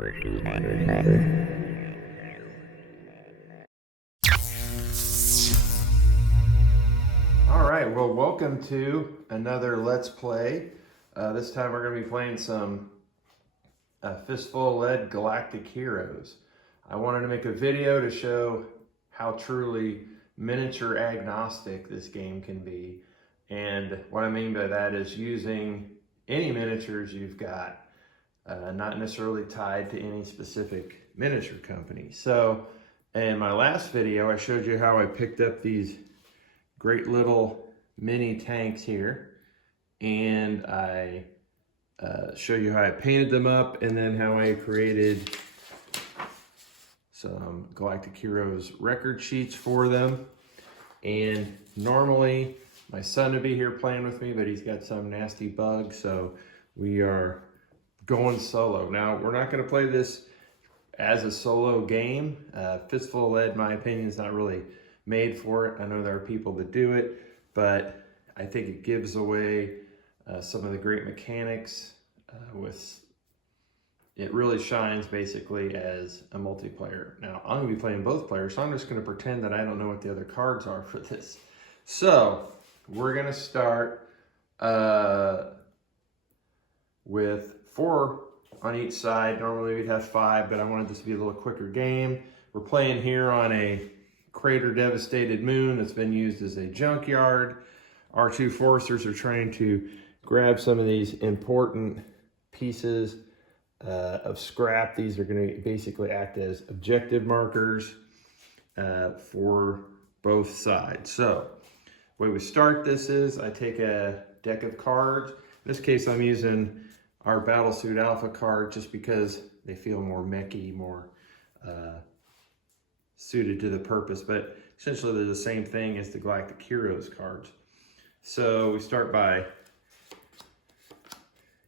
All right, well, welcome to another Let's Play. This time we're going to be playing some fistful-led Galactic Heroes. I wanted to make a video to show how truly miniature agnostic this game can be. And what I mean by that is using any miniatures you've got, not necessarily tied to any specific miniature company. So in my last video, I showed you how I picked up these great little mini tanks here, and I show you how I painted them up, and then how I created some Galactic Heroes record sheets for them. And normally my son would be here playing with me, but he's got some nasty bug, so we are going solo. Now, we're not going to play this as a solo game. Fistful Lead, in my opinion, is not really made for it. I know there are people that do it, but I think it gives away some of the great mechanics. It really shines basically as a multiplayer. Now, I'm gonna be playing both players, so I'm just gonna pretend that I don't know what the other cards are for this. So we're gonna start with 4 on each side. Normally we'd have 5, but I wanted this to be a little quicker game. We're playing here on a crater devastated moon that's been used as a junkyard. Our 2 forcers are trying to grab some of these important pieces of scrap. These are going to basically act as objective markers for both sides. So the way we start this is I take a deck of cards. In this case, I'm using our Battlesuit Alpha card just because they feel more mechy, more suited to the purpose, but essentially they're the same thing as the Galactic Heroes cards. So we start by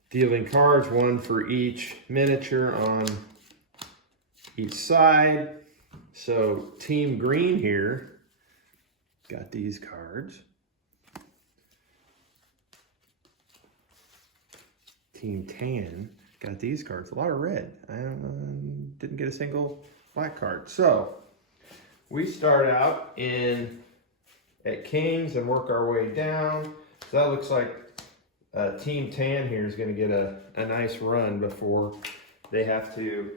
dealing cards, 1 for each miniature on each side. So Team Green here got these cards. Team Tan got these cards. A lot of red. I didn't get a single black card. So we start out at Kings and work our way down. So that looks like Team Tan here is going to get a nice run before they have to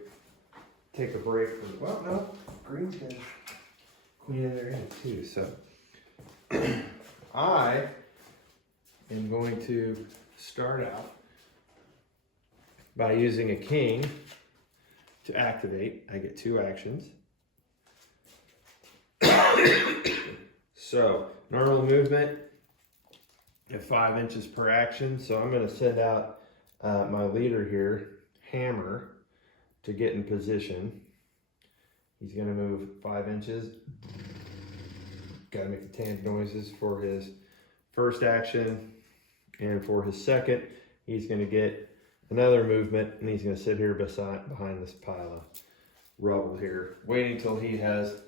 take a break from, well, no, Green's got Queen in their hand too. So I am going to start out by using a King to activate. I get 2 actions. So normal movement at 5 inches per action. So I'm going to send out my leader here, Hammer, to get in position. He's going to move 5 inches. Got to make the tank noises for his first action, and for his second, he's going to get another movement, and he's going to sit here behind this pile of rubble here, waiting till he has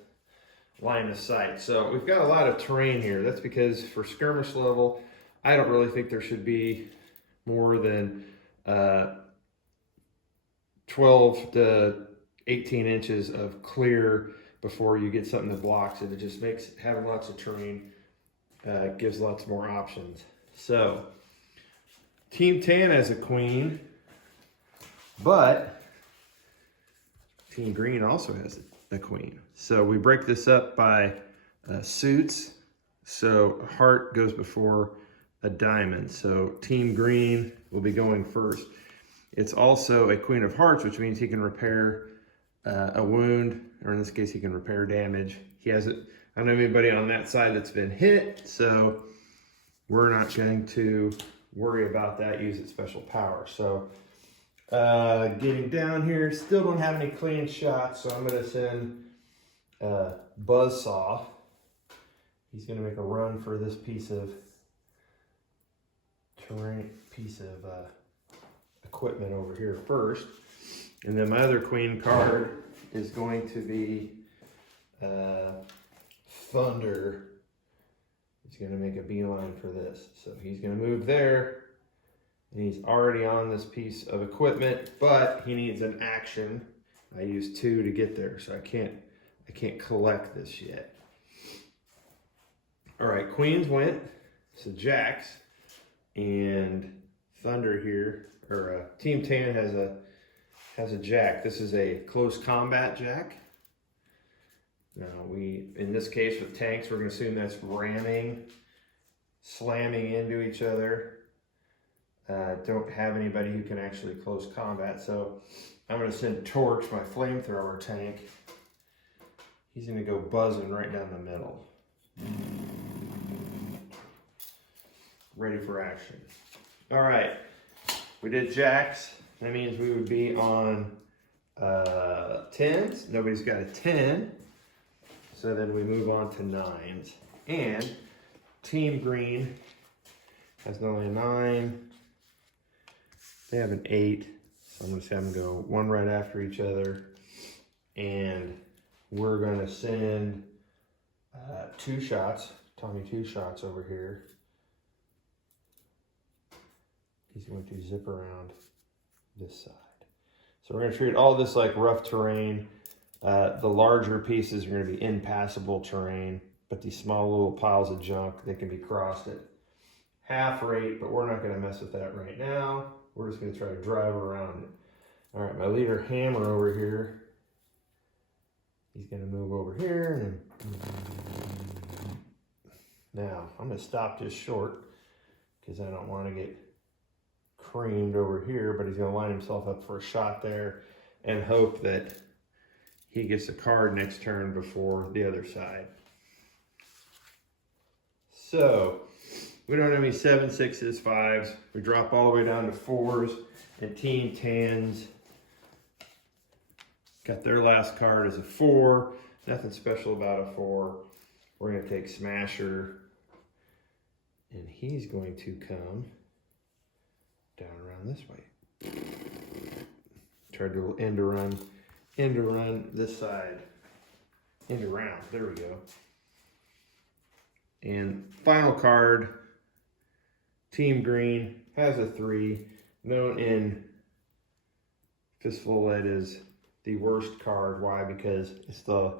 line of sight. So we've got a lot of terrain here. That's because for skirmish level, I don't really think there should be more than 12 to 18 inches of clear before you get something that blocks it. It just makes having lots of terrain gives lots more options. So Team Tan has a queen, but Team Green also has a queen. So we break this up by suits. So a heart goes before a diamond. So Team Green will be going first. It's also a Queen of Hearts, which means he can repair a wound, or in this case, he can repair damage. He has it. I don't know anybody on that side that's been hit, so we're not going to worry about that. Use its special power. So getting down here, still don't have any clean shots, so I'm going to send Buzzsaw. He's going to make a run for this piece of terrain, piece of equipment over here first. And then my other queen card is going to be Thunder. He's going to make a beeline for this. So he's going to move there, And he's already on this piece of equipment, but he needs an action. I used 2 to get there, so I can't collect this yet. All right, Queens went, so Jacks, and Thunder here, or Team Tan has a Jack. This is a close combat Jack. Now in this case with tanks, we're gonna assume that's ramming, slamming into each other. Don't have anybody who can actually close combat, so I'm gonna send Torch, my flamethrower tank. He's gonna go buzzing right down the middle. Ready for action. All right, we did Jacks. That means we would be on 10s. Nobody's got a 10. So then we move on to 9s. And Team Green has not only a 9, they have an 8. So I'm gonna just have them go one right after each other. And we're gonna send 2 shots, Tommy 2 shots over here. He's going to zip around this side. So we're going to treat all this like rough terrain. The larger pieces are going to be impassable terrain, but these small little piles of junk, they can be crossed at half rate, but we're not going to mess with that right now. We're just going to try to drive around it. All right, my leader Hammer over here, he's going to move over here. Now, I'm going to stop just short because I don't want to get creamed over here, but he's going to line himself up for a shot there and hope that he gets a card next turn before the other side. So we don't have any 7s, 6s, 5s. We drop all the way down to 4s, and Team Tans got their last card as a 4. Nothing special about a 4. We're going to take Smasher, and he's going to come down around this way. Try to end around this side. End around. There we go. And final card, Team Green has a 3, known in Fistful Lead as the worst card. Why? Because it's the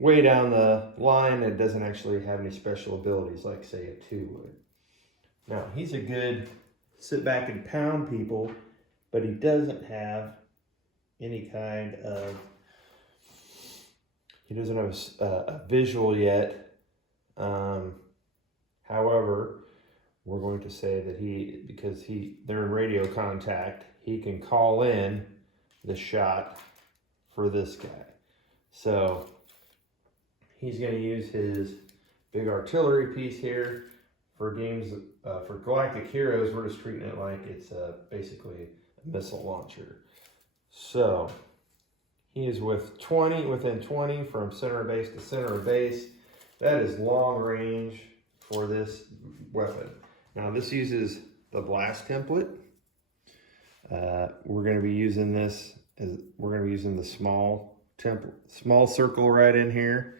way down the line. It doesn't actually have any special abilities like, say, a 2 would. Now, he's a good sit back and pound people, but he doesn't have any kind of, he doesn't have a visual yet. However, we're going to say that because they're in radio contact, he can call in the shot for this guy. So he's going to use his big artillery piece here. For games, for Galactic Heroes, we're just treating it like it's basically a missile launcher. So he is within 20 from center of base to center of base. That is long range for this weapon. Now this uses the blast template. We're going to be using this the small circle right in here.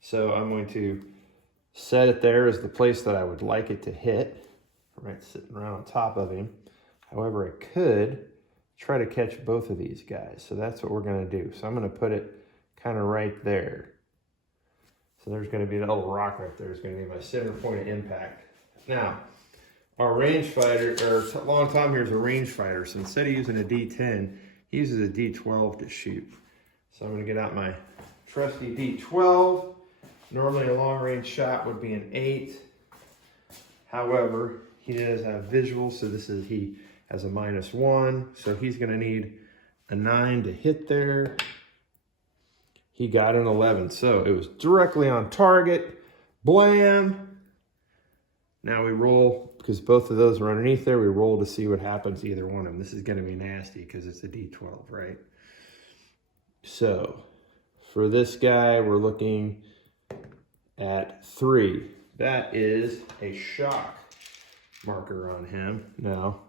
So I'm going to set it there as the place that I would like it to hit, right, sitting right on top of him. However, I could try to catch both of these guys. So that's what we're going to do. So I'm going to put it kind of right there. So there's going to be that little rock right there. It's going to be my center point of impact. Now, our range fighter, or Long Tom here is a range fighter. So instead of using a D10, he uses a D12 to shoot. So I'm going to get out my trusty D12. Normally a long range shot would be an 8. However, he does have visual, so he has a -1. So he's going to need a 9 to hit there. He got an 11, so it was directly on target. Blam! Now we roll, because both of those are underneath there, we roll to see what happens to either one of them. This is going to be nasty because it's a D12, right? So for this guy, we're looking at 3. That is a shock marker on him. Now,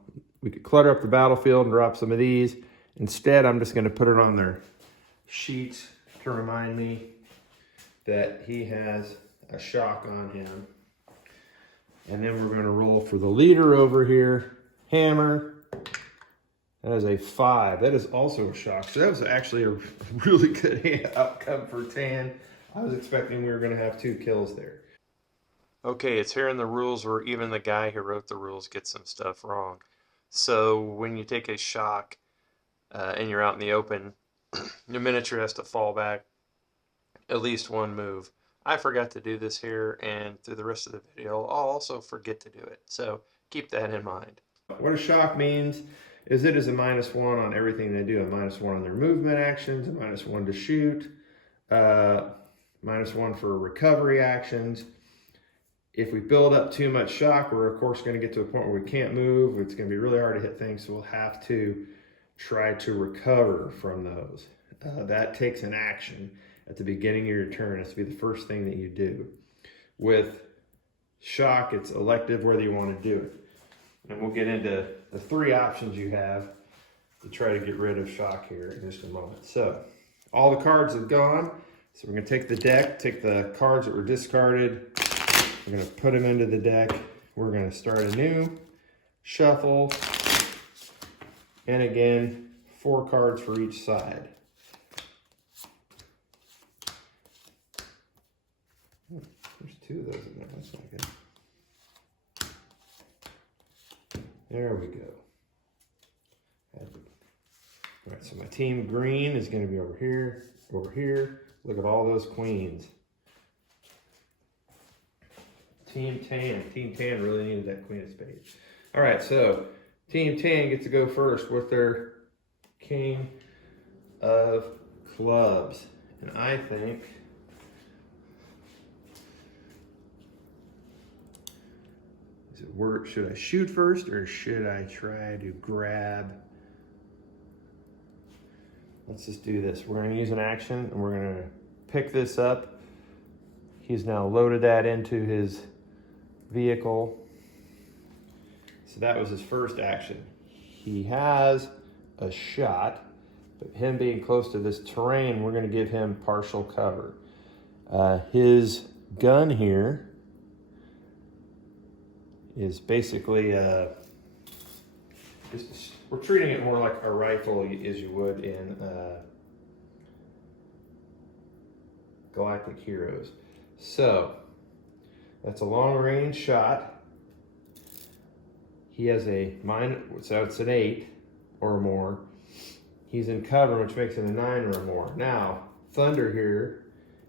we could clutter up the battlefield and drop some of these. Instead, I'm just going to put it on their sheets to remind me that he has a shock on him. And then we're going to roll for the leader over here. hammer. That is a 5. That is also a shock. So that was actually a really good outcome for tan. I was expecting we were going to have 2 kills there. Okay, it's here in the rules where even the guy who wrote the rules gets some stuff wrong. So when you take a shock and you're out in the open, your miniature has to fall back at least 1 move. I forgot to do this here, and through the rest of the video, I'll also forget to do it. So keep that in mind. What a shock means is it is a -1 on everything they do. A -1 on their movement actions, a -1 to shoot, -1 for recovery actions. If we build up too much shock, we're of course going to get to a point where we can't move. It's going to be really hard to hit things, so we'll have to try to recover from those. That takes an action at the beginning of your turn. It's to be the first thing that you do. With shock, it's elective whether you want to do it. And we'll get into the 3 options you have to try to get rid of shock here in just a moment. So all the cards have gone. So we're going to take the deck, take the cards that were discarded. We're going to put them into the deck. We're going to start a new shuffle. And again, 4 cards for each side. There's 2 of those in there. That's not good. There we go. All right, so my team green is going to be over here, over here. Look at all those queens. Team tan really needed that queen of spades. All right, so Team tan gets to go first with their king of clubs. And I think should I shoot first or should I try to grab? Let's just do this. We're going to use an action and we're going to pick this up. He's now loaded that into his vehicle. So that was his first action. He has a shot, but him being close to this terrain, we're going to give him partial cover. His gun here is basically we're treating it more like a rifle as you would in Galactic Heroes. So that's a long range shot. He has a so it's an 8 or more. He's in cover, which makes it a 9 or more. Now, Thunder here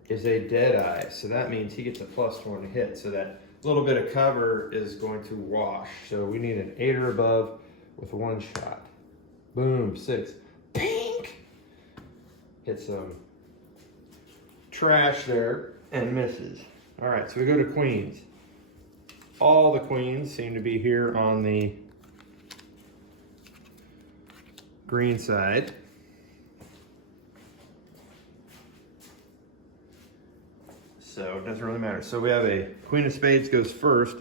is a dead eye, so that means he gets a +1 to hit. So that little bit of cover is going to wash. So we need an 8 or above with 1 shot. Boom, 6. Pink! Hit some trash there and misses. All right, so we go to queens. All the queens seem to be here on the green side. So it doesn't really matter. So we have a queen of spades goes first.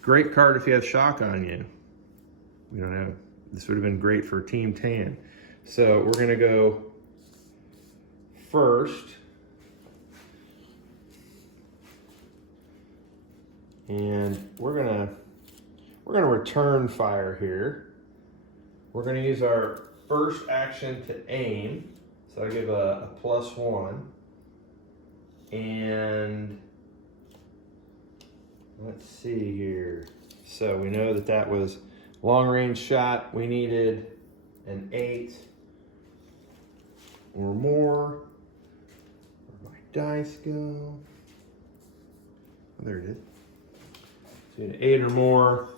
Great card if you have shock on you. We don't have, this would have been great for Team Tan. So we're gonna go first. And we're gonna return fire here. We're gonna use our first action to aim. So I give a +1. And let's see here. So we know that that was long range shot. We needed an 8 or more. Where'd my dice go? Oh, there it is. So an 8 or more.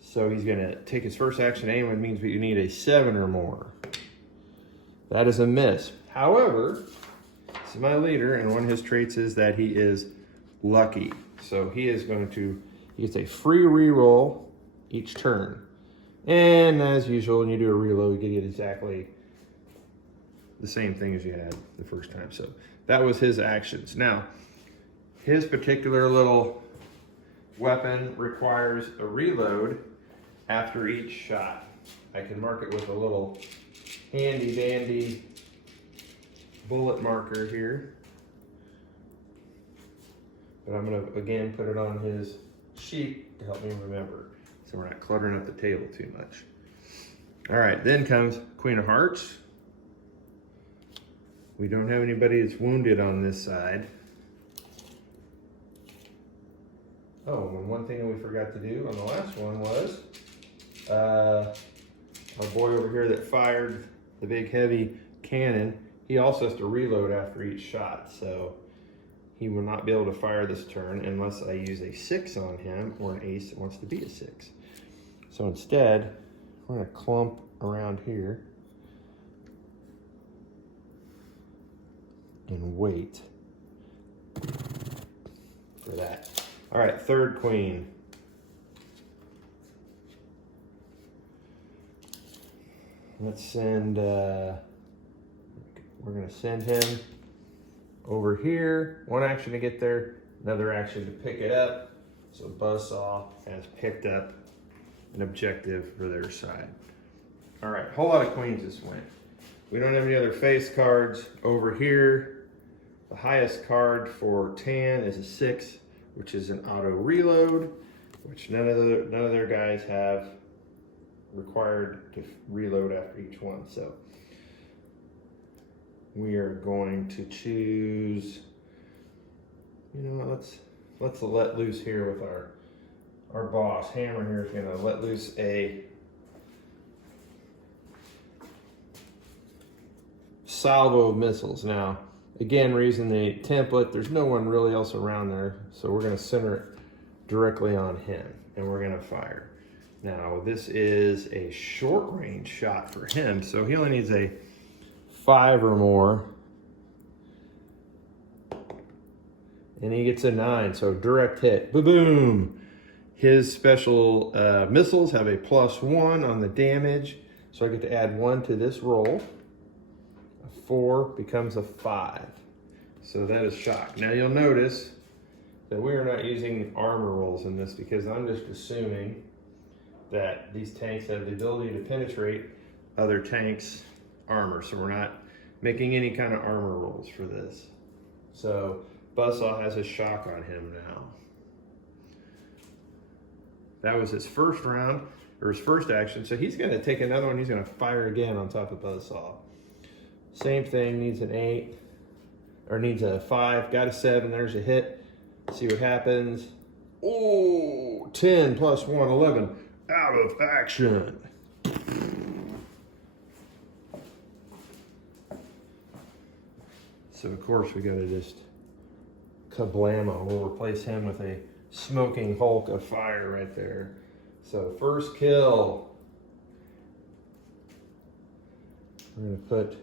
So he's gonna take his first action aim, which means we need a 7 or more. That is a miss. However, this is my leader, and one of his traits is that he is lucky. So he is going to, he gets a free reroll each turn. And as usual, when you do a reload, you get exactly the same thing as you had the first time. So that was his actions. Now, his particular little weapon requires a reload after each shot. I can mark it with a little handy dandy bullet marker here. But I'm gonna, again, put it on his sheet to help me remember. So we're not cluttering up the table too much. All right, then comes Queen of Hearts. We don't have anybody that's wounded on this side. Oh, and one thing we forgot to do on the last one was, our boy over here that fired the big heavy cannon, he also has to reload after each shot. So he will not be able to fire this turn unless I use a 6 on him or an ace that wants to be a 6. So instead, we're gonna clump around here and wait for that. All right, third queen. Let's send, we're gonna send him over here. One action to get there, another action to pick it up. So Buzzsaw has picked up an objective for their side. All right, whole lot of queens this went. We don't have any other face cards over here. The highest card for Tan is a 6, which is an auto reload, which none of their guys have required to reload after each one. So we are going to choose, you know, let's let loose here with our boss. Hammer here is gonna let loose a salvo of missiles. Now, again, we're using the template. There's no one really else around there, so we're gonna center it directly on him, and we're gonna fire. Now, this is a short range shot for him, so he only needs a 5 or more. And he gets a 9, so direct hit, boom. His special missiles have a +1 on the damage, so I get to add 1 to this roll. A 4 becomes a 5. So that is shock. Now you'll notice that we are not using armor rolls in this because I'm just assuming that these tanks have the ability to penetrate other tanks' armor. So we're not making any kind of armor rolls for this. So Buzzsaw has a shock on him now. That was his first round, or his first action. So he's gonna take another one, he's gonna fire again on top of Buzzsaw. Same thing, needs an 8, or needs a 5, got a 7, there's a hit. See what happens. Oh, 10 + 1, 11. Out of action. So of course we gotta just kablamo. We'll replace him with a smoking hulk of fire right there. So first kill. I'm gonna put,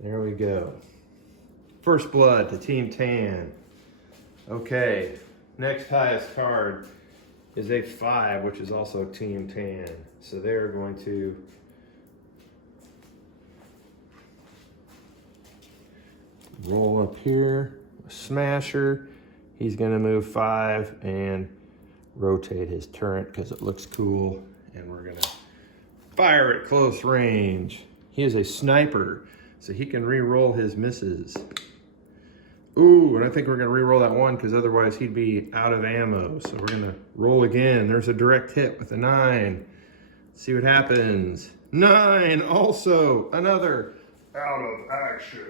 there we go. First blood to Team Tan. Okay, next highest card is a 5, which is also Team Tan. So they're going to roll up here, a smasher. He's gonna move 5 and rotate his turret because it looks cool. And we're gonna fire at close range. He is a sniper, so he can re-roll his misses. Ooh, and I think we're gonna re-roll that 1 because otherwise he'd be out of ammo. So we're gonna roll again. There's a direct hit with a 9. See what happens. 9, also another out of action.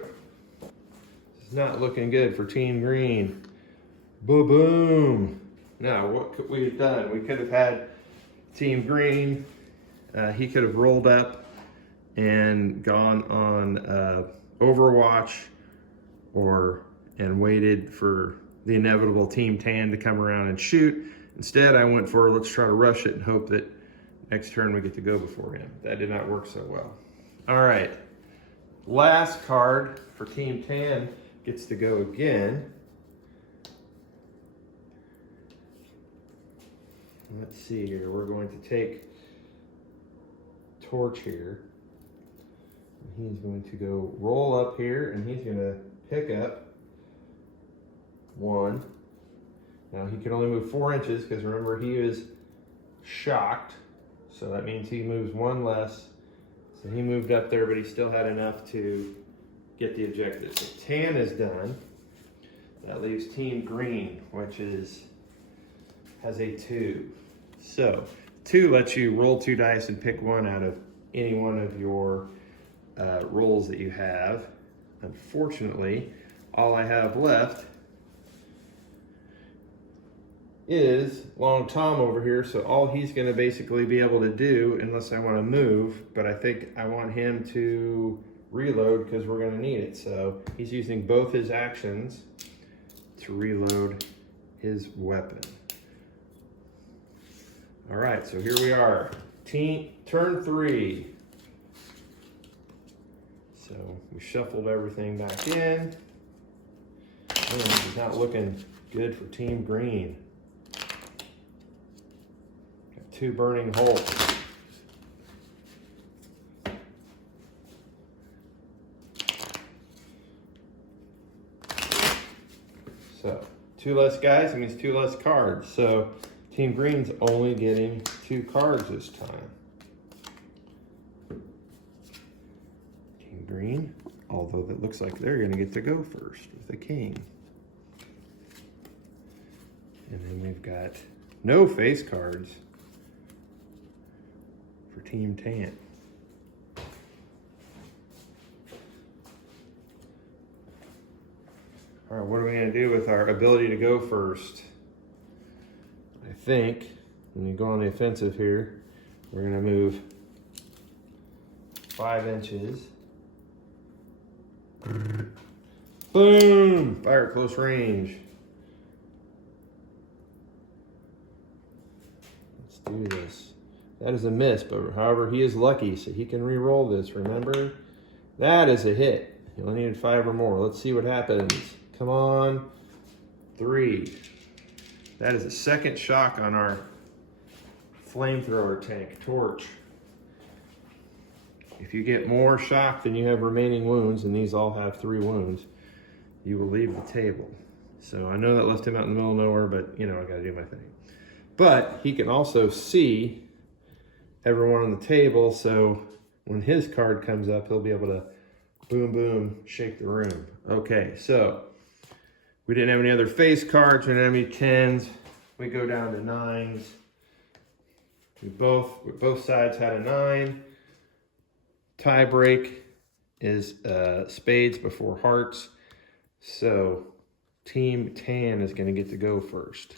It's not looking good for Team Green. Boom. Now, what could we have done? We could have had Team Green, he could have rolled up and gone on Overwatch and waited for the inevitable Team Tan to come around and shoot. Instead, I went for, let's try to rush it and hope that next turn we get to go before him. That did not work so well. All right, last card for Team Tan gets to go again. Let's see here, we're going to take Torch here. He's going to go roll up here and he's gonna pick up 1. Now he can only move 4 inches because remember he is shocked. So that means he moves 1 less. So he moved up there, but he still had enough to get the objective. So Tan is done. That leaves Team Green, which has a 2. So 2 lets you roll 2 dice and pick one out of any one of your rolls that you have. Unfortunately, all I have left is Long Tom over here, so all he's going to basically be able to do, unless I want to move, but I think I want him to reload because we're going to need it. So he's using both his actions to reload his weapon. All right, so here we are. Turn 3. So we shuffled everything back in. It's not looking good for Team Green. Got 2 burning holes. So 2 less guys means 2 less cards. So Team Green's only getting 2 cards this time. Team Green, although that looks like they're going to get to go first with the king. And then we've got no face cards for Team Tan. All right, what are we going to do with our ability to go first? I think when you go on the offensive here, we're going to move 5 inches. Boom! Fire at close range. Let's do this. That is a miss, but however, he is lucky, so he can re-roll this, remember? That is a hit. You only needed 5 or more. Let's see what happens. Come on. 3. That is a second shock on our flamethrower tank, torch. If you get more shock than you have remaining wounds, and these all have 3 wounds, you will leave the table. So I know that left him out in the middle of nowhere, but you know, I gotta do my thing. But he can also see everyone on the table, so when his card comes up, he'll be able to boom, boom, shake the room. Okay, so we didn't have any other face cards, we didn't have any 10s. We go down to 9s. Both sides had a 9. Tie break is spades before hearts. So Team Tan is going to get to go first.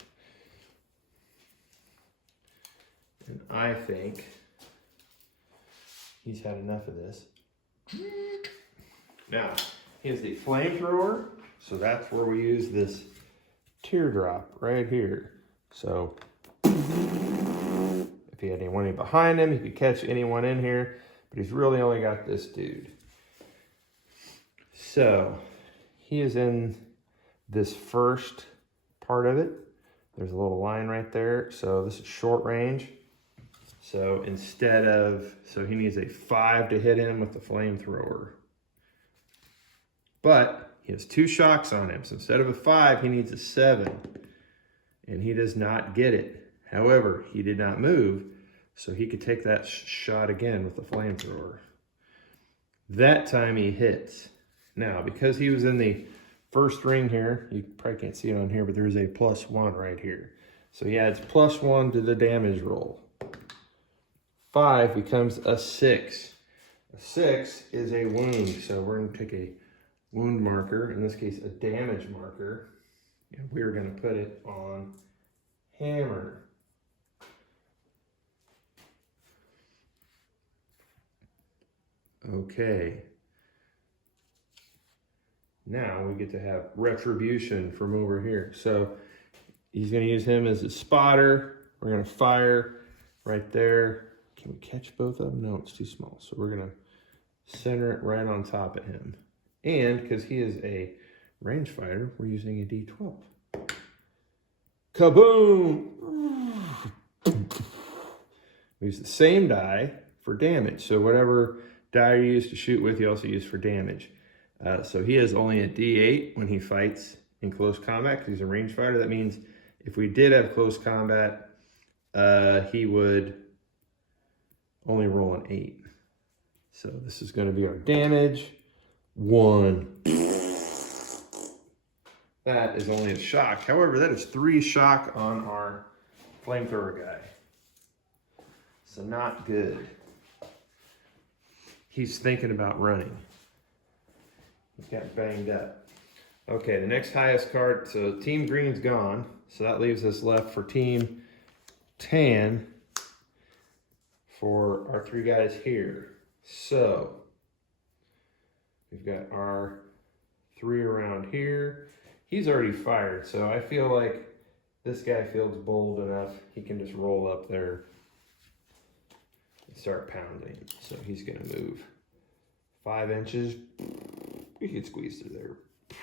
And I think he's had enough of this. Now, he has the flamethrower, so that's where we use this teardrop right here. So if he had anyone behind him, he could catch anyone in here, but he's really only got this dude. So he is in this first part of it. There's a little line right there. So this is short range. So so he needs a 5 to hit him with the flamethrower. But he has 2 shocks on him. So instead of a 5, he needs a 7. And he does not get it. However, he did not move, so he could take that shot again with the flamethrower. That time he hits. Now, because he was in the first ring here, you probably can't see it on here, but there is a +1 right here. So he adds +1 to the damage roll. 5 becomes a 6. A 6 is a wound, so we're going to take a wound marker, in this case a damage marker, and we're going to put it on Hammer. Okay. Now we get to have retribution from over here. So he's going to use him as a spotter. We're going to fire right there. Can we catch both of them? No, it's too small. So we're going to center it right on top of him. And because he is a range fighter, we're using a D12. Kaboom! We use the same die for damage. So whatever die you use to shoot with, you also use for damage. So he has only a D8 when he fights in close combat because he's a range fighter. That means if we did have close combat, he would only roll an 8. So this is going to be our damage. 1. That is only a shock. However, that is 3 shock on our flamethrower guy. So not good. He's thinking about running. He got banged up. Okay, the next highest card, so Team Green's gone. So that leaves us left for Team Tan for our 3 guys here. So we've got our 3 around here. He's already fired, so I feel like this guy feels bold enough. He can just roll up there and start pounding. So he's gonna move 5 inches. We could squeeze through there.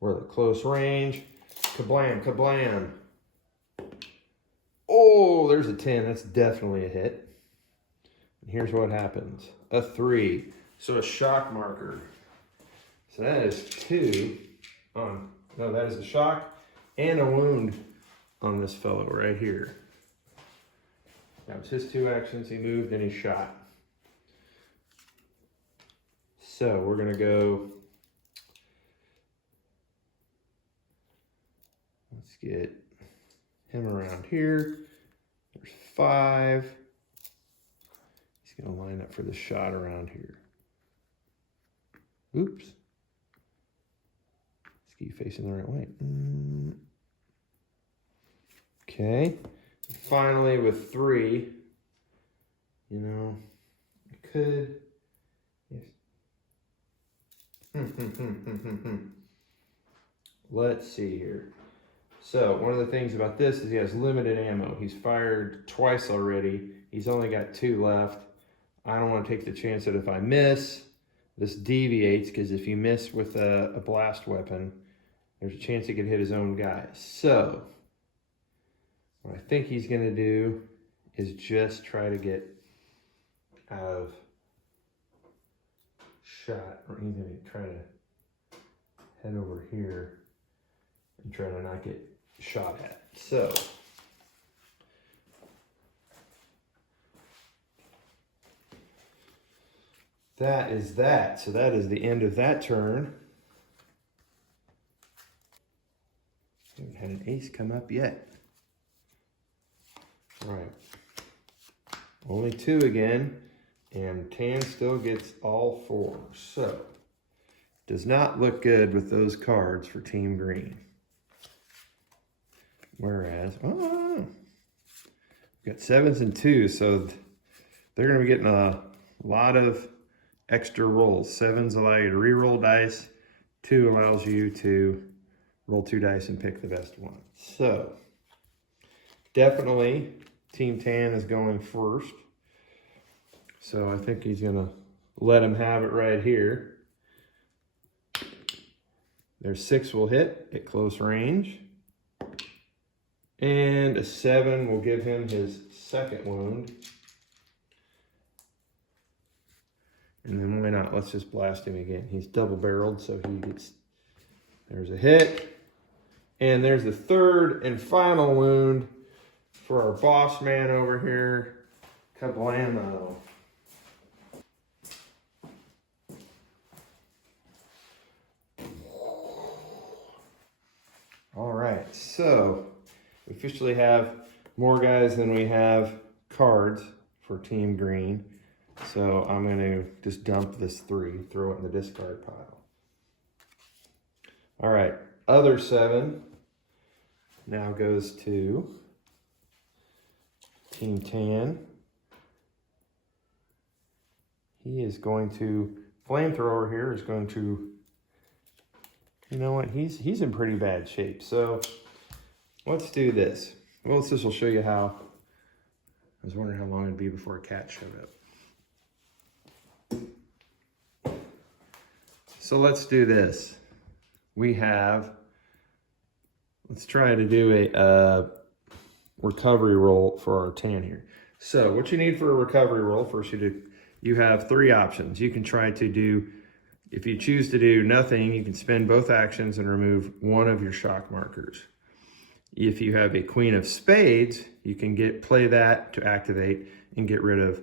We're at close range. Kablam, kablam. Oh, there's a 10. That's definitely a hit. And here's what happens. A 3. So a shock marker. So that is 2 on, no, that is a shock and a wound on this fellow right here. That was his 2 actions. He moved and he shot. So we're gonna go, let's get him around here. There's 5. He's gonna line up for the shot around here. Oops. Let's keep facing the right way. Okay. Finally with 3, you know, I could, yes. Let's see here. So one of the things about this is he has limited ammo. He's fired twice already. He's only got 2 left. I don't want to take the chance that if I miss, this deviates, because if you miss with a blast weapon, there's a chance he could hit his own guy. So what I think he's going to do is just try to get out of shot, or he's going to try to head over here and try to not get shot at. So that is that. So that is the end of that turn. Haven't had an ace come up yet. Right. Only 2 again, and Tan still gets all 4. So does not look good with those cards for Team Green. Whereas, oh, we've got 7s and 2s, so they're going to be getting a lot of extra rolls. 7s allow you to re-roll dice. 2 allows you to roll 2 dice and pick the best one. So definitely Team Tan is going first. So I think he's going to let him have it right here. Their 6 will hit at close range. And a 7 will give him his 2nd wound. And then why not? Let's just blast him again. He's double barreled, so he gets, there's a hit. And there's the 3rd and final wound for our boss man over here. Kablamo. All right, so we officially have more guys than we have cards for Team Green. So I'm going to just dump this 3, throw it in the discard pile. All right, other 7 now goes to Team Tan. He is going to, flamethrower here is going to, you know what, he's in pretty bad shape. So let's do this. Well, this will show you how, I was wondering how long it'd be before a cat showed up. So let's do this. We have, let's try to do a recovery roll for our Tan here. So what you need for a recovery roll, first you have 3 options. You can try to do, if you choose to do nothing, you can spend both actions and remove 1 of your shock markers. If you have a Queen of Spades, you can play that to activate and get rid of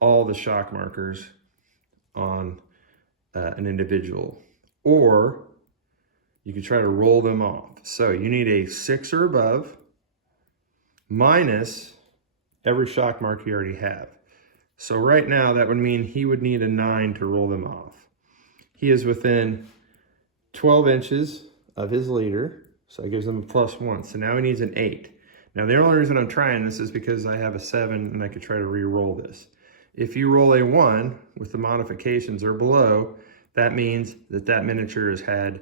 all the shock markers on an individual. Or you can try to roll them off. So you need a 6 or above minus every shock mark you already have. So right now that would mean he would need a 9 to roll them off. He is within 12 inches of his leader, so that gives him a +1. So now he needs an 8. Now the only reason I'm trying this is because I have a 7 and I could try to re-roll this. If you roll a 1 with the modifications or below, that means that that miniature has had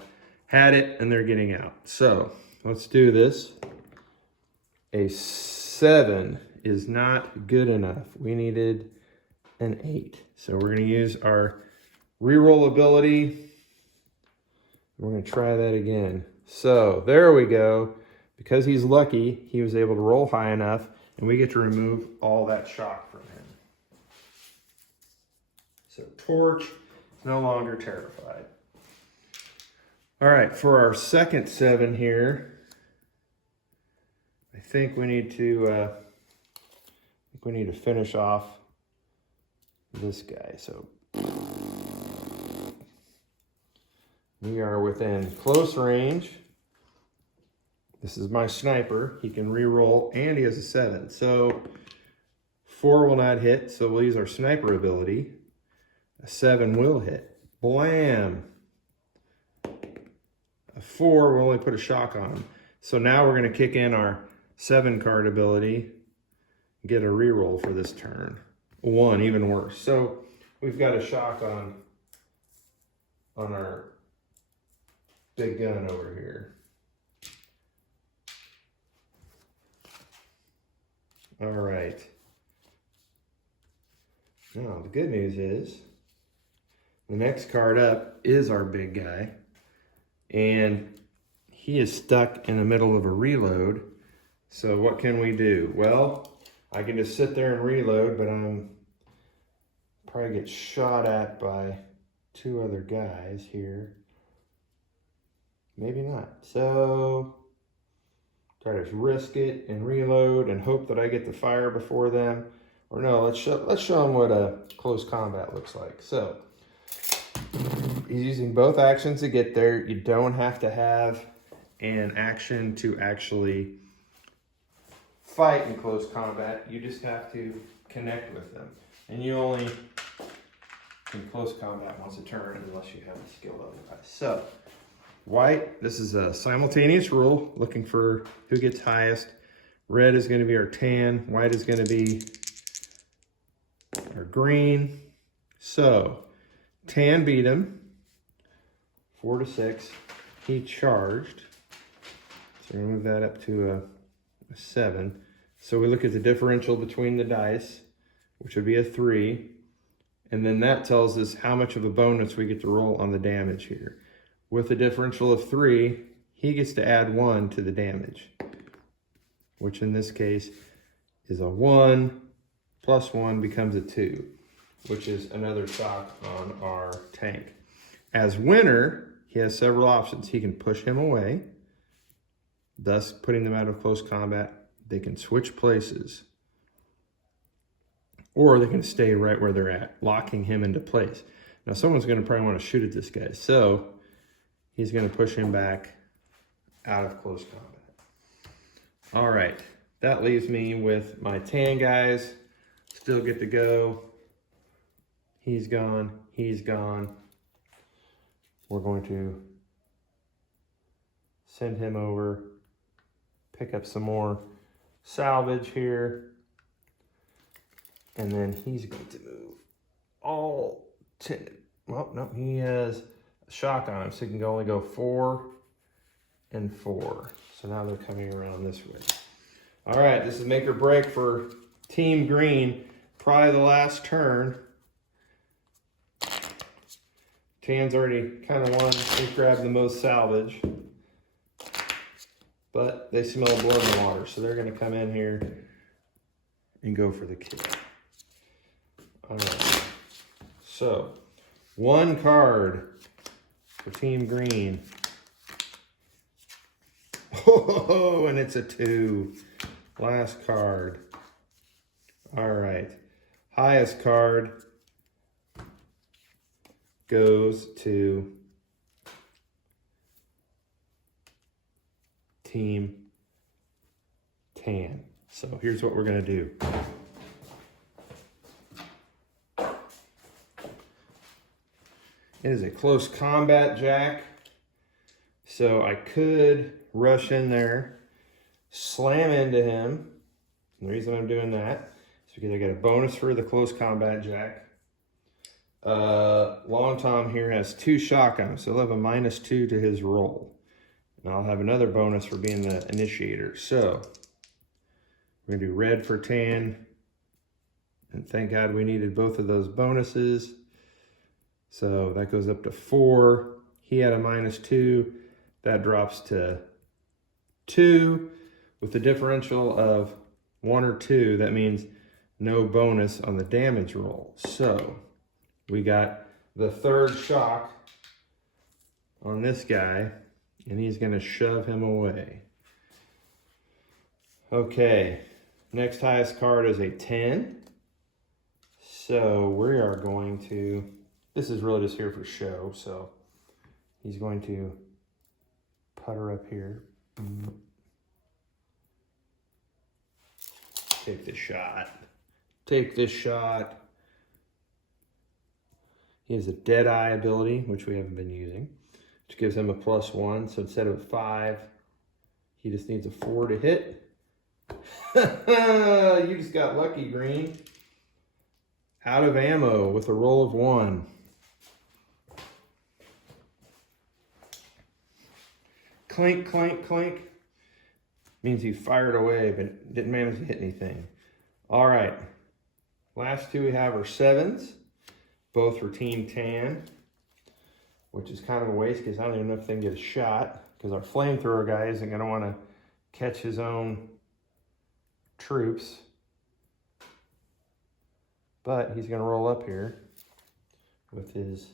it and they're getting out. So let's do this. A 7 is not good enough. We needed an 8. So we're going to use our re-roll ability. We're going to try that again. So there we go. Because he's lucky, he was able to roll high enough, and we get to remove all that shock from him. So Torch is no longer terrified. All right, for our second 7 here, I think we need to finish off this guy. So we are within close range. This is my sniper. He can re-roll, and he has a 7. So 4 will not hit, so we'll use our sniper ability. A 7 will hit. Blam! A 4 will only put a shock on him. So now we're going to kick in our 7 card ability, get a re-roll for this turn. 1, even worse. So we've got a shock on our big gun over here. All right. Now, the good news is the next card up is our big guy, and he is stuck in the middle of a reload. So what can we do? Well, I can just sit there and reload, but I'm probably get shot at by 2 other guys here. Maybe not. So try to risk it and reload and hope that I get the fire before them. Or no, let's show them what a close combat looks like. So he's using both actions to get there. You don't have to have an action to actually fight in close combat. You just have to connect with them. And you only in close combat once a turn unless you have a skill otherwise. So white, this is a simultaneous rule, looking for who gets highest. Red is going to be our tan, white is going to be our green. So, tan beat him, 4 to 6. He charged. So we move that up to a 7. So we look at the differential between the dice, which would be a 3. And then that tells us how much of a bonus we get to roll on the damage here. With a differential of 3, he gets to add 1 to the damage, which in this case is a 1 plus 1 becomes a 2, which is another shock on our tank. As winner, he has several options. He can push him away, thus putting them out of close combat. They can switch places, or they can stay right where they're at, locking him into place. Now someone's going to probably want to shoot at this guy, so he's going to push him back out of close combat. All right, that leaves me with my tan guys. Still get to go. He's gone. He's gone. We're going to send him over, pick up some more salvage here, and then he's going to move all 10. Well, no, he has a shock on him, so he can only go 4 and 4. So now they're coming around this way. All right, this is make or break for Team Green. Probably the last turn. Tan's already kind of won. They grabbed the most salvage. But they smell blood in the water, so they're going to come in here and go for the kill. All right. So, 1 card for Team Green. Oh, and it's a 2. Last card. All right. Highest card goes to Team Tan. So here's what we're going to do. It is a close combat jack, so I could rush in there, slam into him. And the reason I'm doing that is because I get a bonus for the close combat jack. Long Tom here has 2 shock on him, so he'll have a -2 to his roll. And I'll have another bonus for being the initiator. So we're gonna do red for Tan. And thank God we needed both of those bonuses. So that goes up to 4. He had a -2. That drops to 2. With the differential of 1 or 2, that means no bonus on the damage roll. So we got the 3rd shock on this guy, and he's gonna shove him away. Okay, next highest card is a 10. So we are going to, this is really just here for show, so he's going to putter up here. Take this shot. Take this shot. He has a Deadeye ability, which we haven't been using, which gives him a +1. So instead of a 5, he just needs a 4 to hit. You just got lucky, Green. Out of ammo with a roll of 1. Clink, clink, clink. Means he fired away, but didn't manage to hit anything. All right. Last 2 we have are 7s. Both for Team Tan, which is kind of a waste because I don't even know if they can get a shot because our flamethrower guy isn't going to want to catch his own troops. But he's going to roll up here with his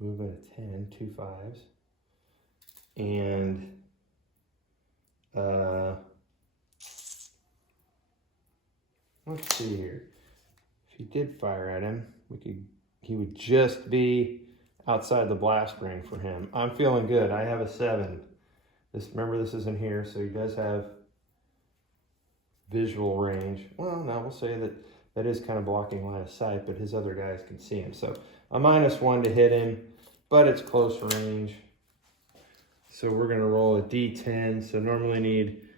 movement of 10, 2 5s. And let's see here. If he did fire at him, he would just be outside the blast ring for him. I'm feeling good. I have a 7. Remember, this isn't here, so he does have visual range. Well, no, we'll say that is kind of blocking line of sight, but his other guys can see him. So a -1 to hit him, but it's close range. So we're going to roll a D10. So normally need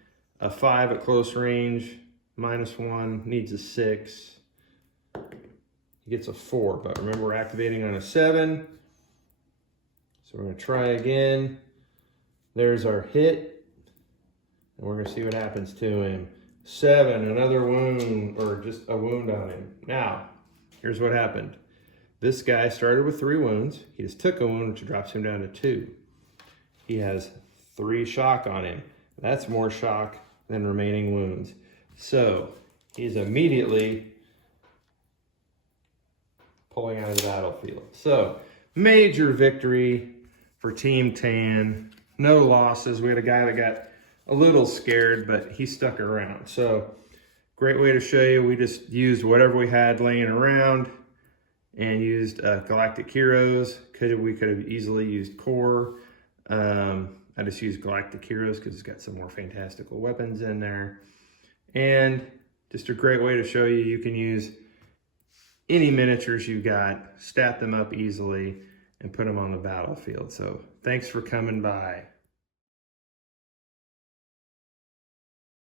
a 5 at close range, -1, needs a 6. He gets a 4, but remember we're activating on a 7. So we're going to try again. There's our hit. And we're going to see what happens to him. 7, another wound, or just a wound on him. Now, here's what happened. This guy started with 3 wounds. He just took a wound, which drops him down to 2. He has 3 shock on him. That's more shock than remaining wounds. So he's immediately pulling out of the battlefield. So major victory for Team Tan. No losses. We had a guy that got a little scared, but he stuck around. So great way to show you. We just used whatever we had laying around and used Galactic Heroes. We could have easily used Core. I just used Galactic Heroes because it's got some more fantastical weapons in there. And just a great way to show you, you can use any miniatures you got, stat them up easily, and put them on the battlefield. So thanks for coming by.